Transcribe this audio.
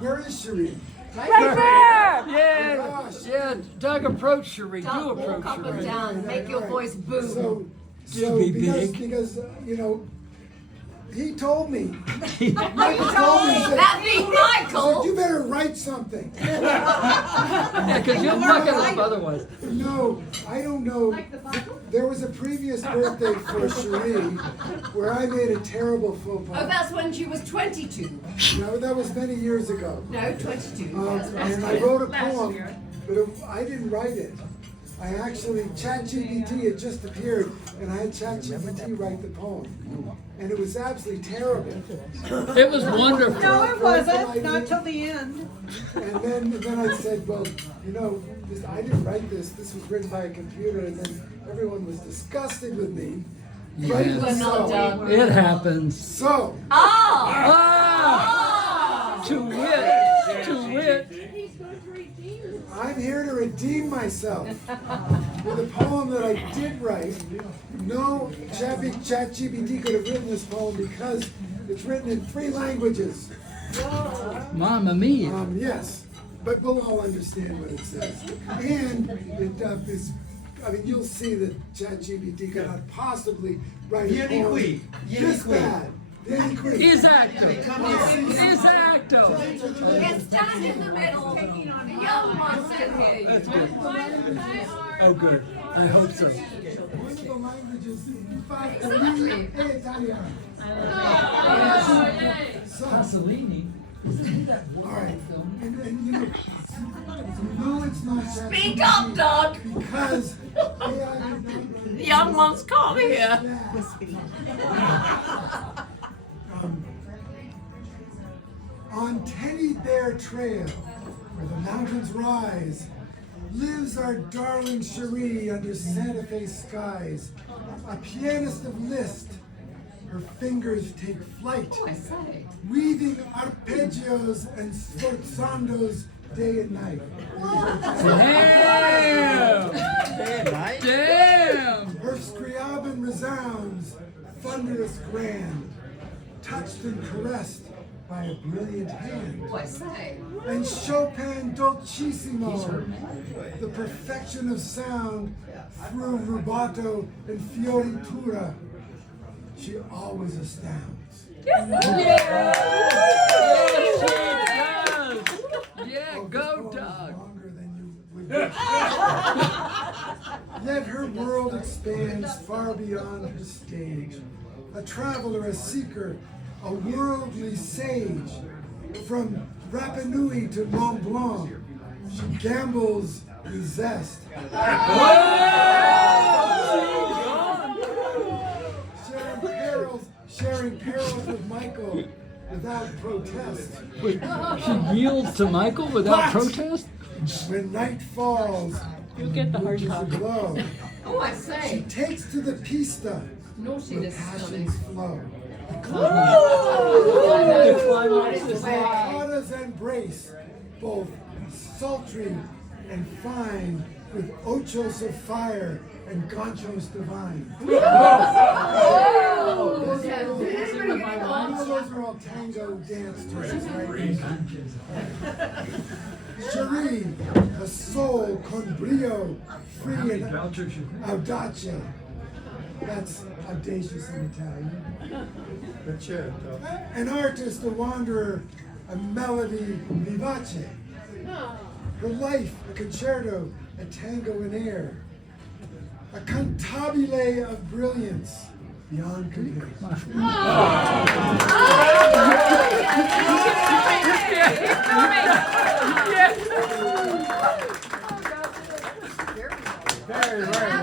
Where is Cherie? Right there! Yeah, gosh. yeah. Doug, approach Cherie. Do Doug, approach walk up and Cherie. down, make your voice boom. So be because, big. because you know, he told me. He told me that be So Michael. you better write something. Yeah, because you'll fuck it up otherwise. No, I don't know. There was a previous birthday for Cherie where I made a terrible faux Oh, pas. that's when she was 22. No, that was many years ago. No, 22. And I wrote a poem, but I didn't write it. I actually, ChatGPT had just appeared, and I had ChatGPT write the poem. And it was absolutely terrible. It was wonderful. No, it wasn't, not till the end. And then I said, well, you know, I didn't write this. This was written by a computer, and then everyone was disgusted with me. Yes. We're not done. It happens. So, Ah! To wit, to wit. I'm here to redeem myself with a poem that I did write. No ChatGPT could have written this poem because it's written in 3 languages. Mamma mia. Yes, but we'll all understand what it says. And it is, I mean, you'll see that ChatGPT cannot possibly write a poem this bad. Esatto. Esatto. Yes, stand in the middle. The young ones can hear you. Oh, good. I hope so. One of the languages is Italiano. Pasolini. All right, and you know it's not Speak up, Doug. because The young ones can't hear. On Teddy Bear Trail, where the mountains rise, lives our darling Cherie under Santa Fe skies. A pianist of list, her fingers take flight, I say. weaving arpeggios and sforzandos day and night. Damn! Damn! Her scriabin resounds, thunderous grand, touched and caressed by a brilliant hand. I say. And Chopin dolcissimo, the perfection of sound through rubato and fioritura, she always astounds. Yes, she does! Yeah, go, Doug! Longer than you would Yet her world expands far beyond her stage. A traveler, a seeker, a worldly sage. From Rapa Nui to Mont Blanc, she gambles with zest. Sharing perils with Michael without protest. She yields to Michael without protest? When night falls, You'll get the hard a copy. glow. Oh, I She say. takes to the pista, where Naughtiness is coming. passions flow. The climax is Staccatas embrace, both sultry and fine, with ochos of fire and ganchos divine. Those are all tango dance terms, right? Cherie, a soul con brio, free and audace. That's audacious in Italian. An artist, a wanderer, a melody vivace. Her life, a concerto, a tango in air. A cantabile of brilliance beyond compare. Very right.